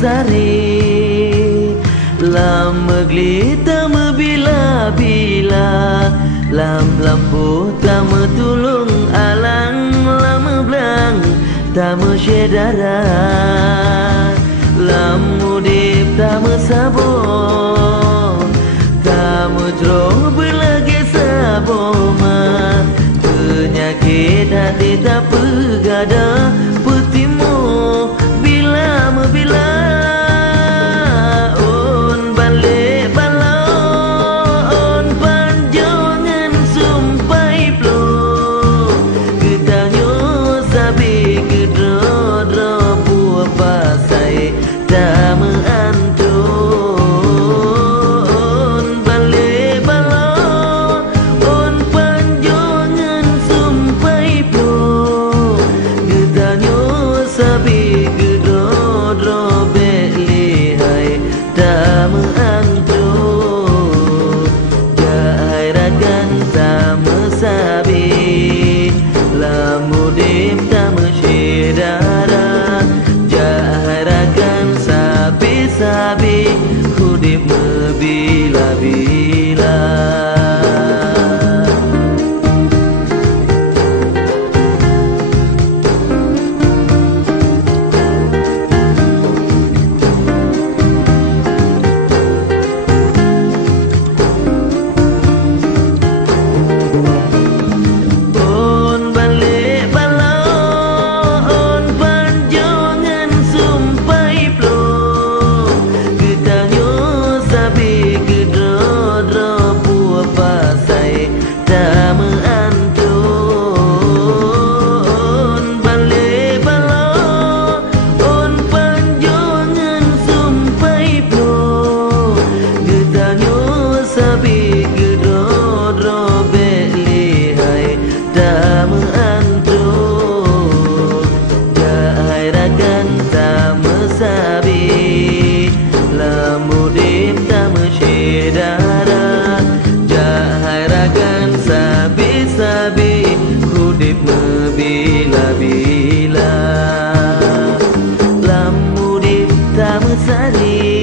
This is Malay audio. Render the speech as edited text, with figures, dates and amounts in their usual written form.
sari lam megli tama bila-bila lam lampu tama tulung alang lam belang tama syedara lam mudip tama sabo tama jro belagi sabo ma penyakit hati tak pegada petimu bila mebila on balik balon panjangan sumpai plo ketanyo sabi kedro-dro buah pasai tama antun balik balon on panjangan sumpai plo ketanyo sabi kedro-dro belihai tama antun jahai ragan tama sabi lamudim tama syedara jahai ragan sabi-sabi kudip mebila-bila. Sabi kudip mebila-bila lam mudip tama sari